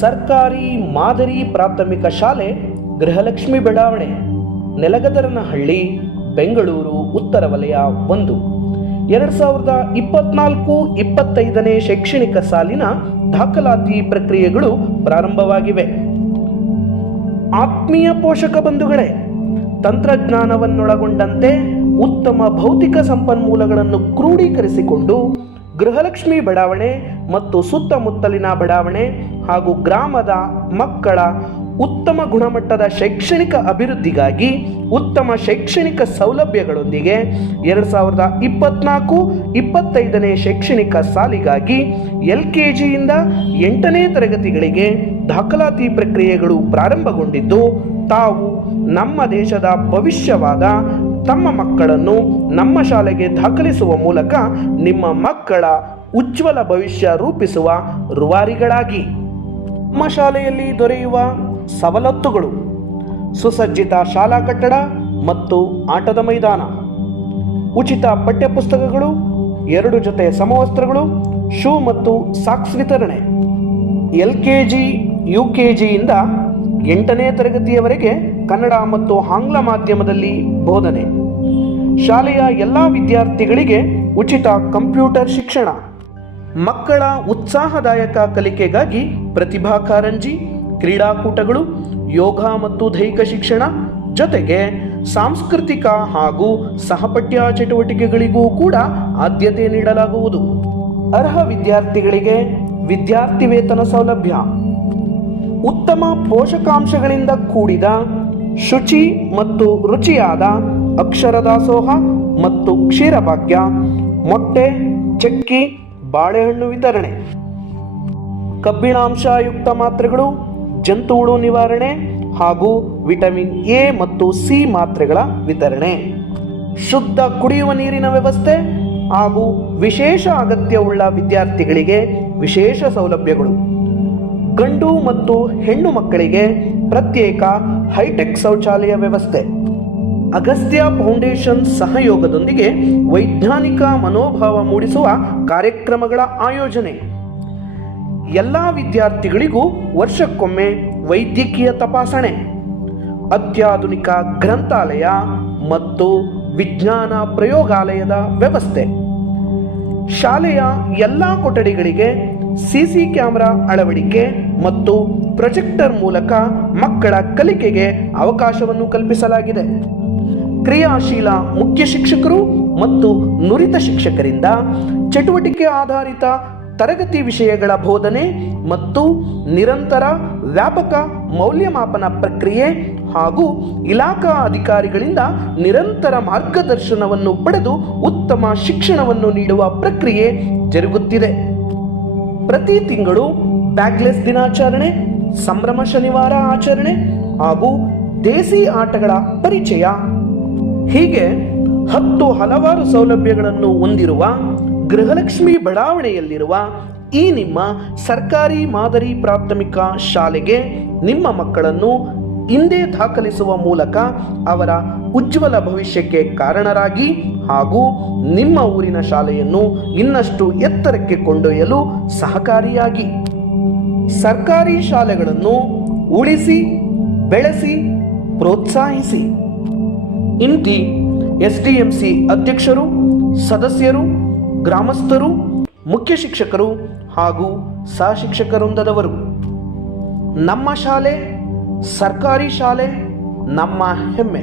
ಸರ್ಕಾರಿ ಮಾದರಿ ಪ್ರಾಥಮಿಕ ಶಾಲೆ, ಗೃಹಲಕ್ಷ್ಮಿ ಬಡಾವಣೆ ನೆಲಗದರನಹಳ್ಳಿ, ಬೆಂಗಳೂರು, ಉತ್ತರ ವಲಯ ಒಂದು. ಎರಡು ಸಾವಿರದ ಇಪ್ಪತ್ನಾಲ್ಕು ಇಪ್ಪತ್ತೈದನೇ ಶೈಕ್ಷಣಿಕ ಸಾಲಿನ ದಾಖಲಾತಿ ಪ್ರಕ್ರಿಯೆಗಳು ಪ್ರಾರಂಭವಾಗಿವೆ. ಆತ್ಮೀಯ ಪೋಷಕ ಬಂಧುಗಳೇ, ತಂತ್ರಜ್ಞಾನವನ್ನೊಳಗೊಂಡಂತೆ ಉತ್ತಮ ಭೌತಿಕ ಸಂಪನ್ಮೂಲಗಳನ್ನು ಕ್ರೋಢೀಕರಿಸಿಕೊಂಡು ಗೃಹಲಕ್ಷ್ಮಿ ಬಡಾವಣೆ ಮತ್ತು ಸುತ್ತಮುತ್ತಲಿನ ಬಡಾವಣೆ ಹಾಗೂ ಗ್ರಾಮದ ಮಕ್ಕಳ ಉತ್ತಮ ಗುಣಮಟ್ಟದ ಶೈಕ್ಷಣಿಕ ಅಭಿವೃದ್ಧಿಗಾಗಿ ಉತ್ತಮ ಶೈಕ್ಷಣಿಕ ಸೌಲಭ್ಯಗಳೊಂದಿಗೆ ಎರಡು ಸಾವಿರದ ಇಪ್ಪತ್ನಾಲ್ಕು ಇಪ್ಪತ್ತೈದನೇ ಶೈಕ್ಷಣಿಕ ಸಾಲಿಗಾಗಿ ಎಲ್ ಕೆ ಜಿಯಿಂದ ಎಂಟನೇ ತರಗತಿಗಳಿಗೆ ದಾಖಲಾತಿ ಪ್ರಕ್ರಿಯೆಗಳು ಪ್ರಾರಂಭಗೊಂಡಿದ್ದು, ತಾವು ನಮ್ಮ ದೇಶದ ಭವಿಷ್ಯವಾದ ತಮ್ಮ ಮಕ್ಕಳನ್ನು ನಮ್ಮ ಶಾಲೆಗೆ ದಾಖಲಿಸುವ ಮೂಲಕ ನಿಮ್ಮ ಮಕ್ಕಳ ಉಜ್ವಲ ಭವಿಷ್ಯ ರೂಪಿಸುವ ರುವಾರಿಗಳಾಗಿ ನಮ್ಮ ಶಾಲೆಯಲ್ಲಿ ದೊರೆಯುವ ಸವಲತ್ತುಗಳು. ಸುಸಜ್ಜಿತ ಶಾಲಾ ಕಟ್ಟಡ ಮತ್ತು ಆಟದ ಮೈದಾನ. ಉಚಿತ ಪಠ್ಯಪುಸ್ತಕಗಳು, ಎರಡು ಜೊತೆ ಸಮವಸ್ತ್ರಗಳು, ಶೂ ಮತ್ತು ಸಾಕ್ಸ್ ವಿತರಣೆ. L K G, U K ಜಿಯಿಂದ ಎಂಟನೇ ತರಗತಿಯವರೆಗೆ ಕನ್ನಡ ಮತ್ತು ಆಂಗ್ಲ ಮಾಧ್ಯಮದಲ್ಲಿ ಬೋಧನೆ. ಶಾಲೆಯ ಎಲ್ಲ ವಿದ್ಯಾರ್ಥಿಗಳಿಗೆ ಉಚಿತ ಕಂಪ್ಯೂಟರ್ ಶಿಕ್ಷಣ. ಮಕ್ಕಳ ಉತ್ಸಾಹದಾಯಕ ಕಲಿಕೆಗಾಗಿ ಪ್ರತಿಭಾ ಕಾರಂಜಿ ಕ್ರೀಡಾಕೂಟಗಳು, ಯೋಗ ಮತ್ತು ದೈಹಿಕ ಶಿಕ್ಷಣ, ಜೊತೆಗೆ ಸಾಂಸ್ಕೃತಿಕ ಹಾಗೂ ಸಹಪಠ್ಯ ಚಟುವಟಿಕೆಗಳಿಗೂ ಕೂಡ ಆದ್ಯತೆ ನೀಡಲಾಗುವುದು. ಅರ್ಹ ವಿದ್ಯಾರ್ಥಿಗಳಿಗೆ ವಿದ್ಯಾರ್ಥಿ ವೇತನ ಸೌಲಭ್ಯ. ಉತ್ತಮ ಪೋಷಕಾಂಶಗಳಿಂದ ಕೂಡಿದ ಶುಚಿ ಮತ್ತು ರುಚಿಯಾದ ಅಕ್ಷರದಾಸೋಹ ಮತ್ತು ಕ್ಷೀರಭಾಗ್ಯ, ಮೊಟ್ಟೆ, ಚಕ್ಕಿ ಬಾಳೆಹಣ್ಣು ವಿತರಣೆ. ಕಬ್ಬಿಣಾಂಶಯುಕ್ತ ಮಾತ್ರೆಗಳು, ಜಂತುಹುಳು ನಿವಾರಣೆ ಹಾಗೂ ವಿಟಮಿನ್ ಎ ಮತ್ತು ಸಿ ಮಾತ್ರೆಗಳ ವಿತರಣೆ. ಶುದ್ಧ ಕುಡಿಯುವ ನೀರಿನ ವ್ಯವಸ್ಥೆ ಹಾಗೂ ವಿಶೇಷ ಅಗತ್ಯವುಳ್ಳ ವಿದ್ಯಾರ್ಥಿಗಳಿಗೆ ವಿಶೇಷ ಸೌಲಭ್ಯಗಳು. ಗಂಡು ಮತ್ತು ಹೆಣ್ಣು ಮಕ್ಕಳಿಗೆ ಪ್ರತ್ಯೇಕ ಹೈಟೆಕ್ ಶೌಚಾಲಯ ವ್ಯವಸ್ಥೆ. ಅಗಸ್ತ್ಯ ಫೌಂಡೇಶನ್ ಸಹಯೋಗದೊಂದಿಗೆ ವೈಜ್ಞಾನಿಕ ಮನೋಭಾವ ಮೂಡಿಸುವ ಕಾರ್ಯಕ್ರಮಗಳ ಆಯೋಜನೆ. ಎಲ್ಲ ವಿದ್ಯಾರ್ಥಿಗಳಿಗೂ ವರ್ಷಕ್ಕೊಮ್ಮೆ ವೈದ್ಯಕೀಯ ತಪಾಸಣೆ. ಅತ್ಯಾಧುನಿಕ ಗ್ರಂಥಾಲಯ ಮತ್ತು ವಿಜ್ಞಾನ ಪ್ರಯೋಗಾಲಯದ ವ್ಯವಸ್ಥೆ. ಶಾಲೆಯ ಎಲ್ಲ ಕೊಠಡಿಗಳಿಗೆ ಸಿಸಿ ಕ್ಯಾಮೆರಾ ಅಳವಡಿಕೆ ಮತ್ತು ಪ್ರೊಜೆಕ್ಟರ್ ಮೂಲಕ ಮಕ್ಕಳ ಕಲಿಕೆಗೆ ಅವಕಾಶವನ್ನು ಕಲ್ಪಿಸಲಾಗಿದೆ. ಕ್ರಿಯಾಶೀಲ ಮುಖ್ಯ ಶಿಕ್ಷಕರು ಮತ್ತು ನುರಿತ ಶಿಕ್ಷಕರಿಂದ ಚಟುವಟಿಕೆ ಆಧಾರಿತ ತರಗತಿ ವಿಷಯಗಳ ಬೋಧನೆ ಮತ್ತು ನಿರಂತರ ವ್ಯಾಪಕ ಮೌಲ್ಯಮಾಪನ ಪ್ರಕ್ರಿಯೆ ಹಾಗೂ ಇಲಾಖಾ ಅಧಿಕಾರಿಗಳಿಂದ ನಿರಂತರ ಮಾರ್ಗದರ್ಶನವನ್ನು ಪಡೆದು ಉತ್ತಮ ಶಿಕ್ಷಣವನ್ನು ನೀಡುವ ಪ್ರಕ್ರಿಯೆ ಜರುಗುತ್ತಿದೆ. ಪ್ರತಿ ತಿಂಗಳು ಬ್ಯಾಗ್ಲೆಸ್ ದಿನಾಚರಣೆ, ಸಂಭ್ರಮ ಶನಿವಾರ ಆಚರಣೆ ಹಾಗೂ ದೇಸಿ ಆಟಗಳ ಪರಿಚಯ ಹೀಗೆ ಹತ್ತು ಹಲವಾರು ಸೌಲಭ್ಯಗಳನ್ನು ಹೊಂದಿರುವ ಗೃಹಲಕ್ಷ್ಮಿ ಬಡಾವಣೆಯಲ್ಲಿರುವ ಈ ನಿಮ್ಮ ಸರ್ಕಾರಿ ಮಾದರಿ ಪ್ರಾಥಮಿಕ ಶಾಲೆಗೆ ನಿಮ್ಮ ಮಕ್ಕಳನ್ನು ಹಿಂದೆ ದಾಖಲಿಸುವ ಮೂಲಕ ಅವರ ಉಜ್ವಲ ಭವಿಷ್ಯಕ್ಕೆ ಕಾರಣರಾಗಿ ಹಾಗೂ ನಿಮ್ಮ ಊರಿನ ಶಾಲೆಯನ್ನು ಇನ್ನಷ್ಟು ಎತ್ತರಕ್ಕೆ ಕೊಂಡೊಯ್ಯಲು ಸಹಕಾರಿಯಾಗಿ. ಸರ್ಕಾರಿ ಶಾಲೆಗಳನ್ನು ಉಳಿಸಿ, ಬೆಳೆಸಿ, ಪ್ರೋತ್ಸಾಹಿಸಿ. ಇಂತಿ ಎಸ್ ಡಿ ಎಂ ಸಿ ಅಧ್ಯಕ್ಷರು, ಸದಸ್ಯರು, ಗ್ರಾಮಸ್ಥರು, ಮುಖ್ಯ ಶಿಕ್ಷಕರು ಹಾಗೂ ಸಹ ಶಿಕ್ಷಕವೃಂದದವರು ನಮ್ಮ ಶಾಲೆ ಸರ್ಕಾರಿ ಶಾಲೆ, ನಮ್ಮ ಹೆಮ್ಮೆ.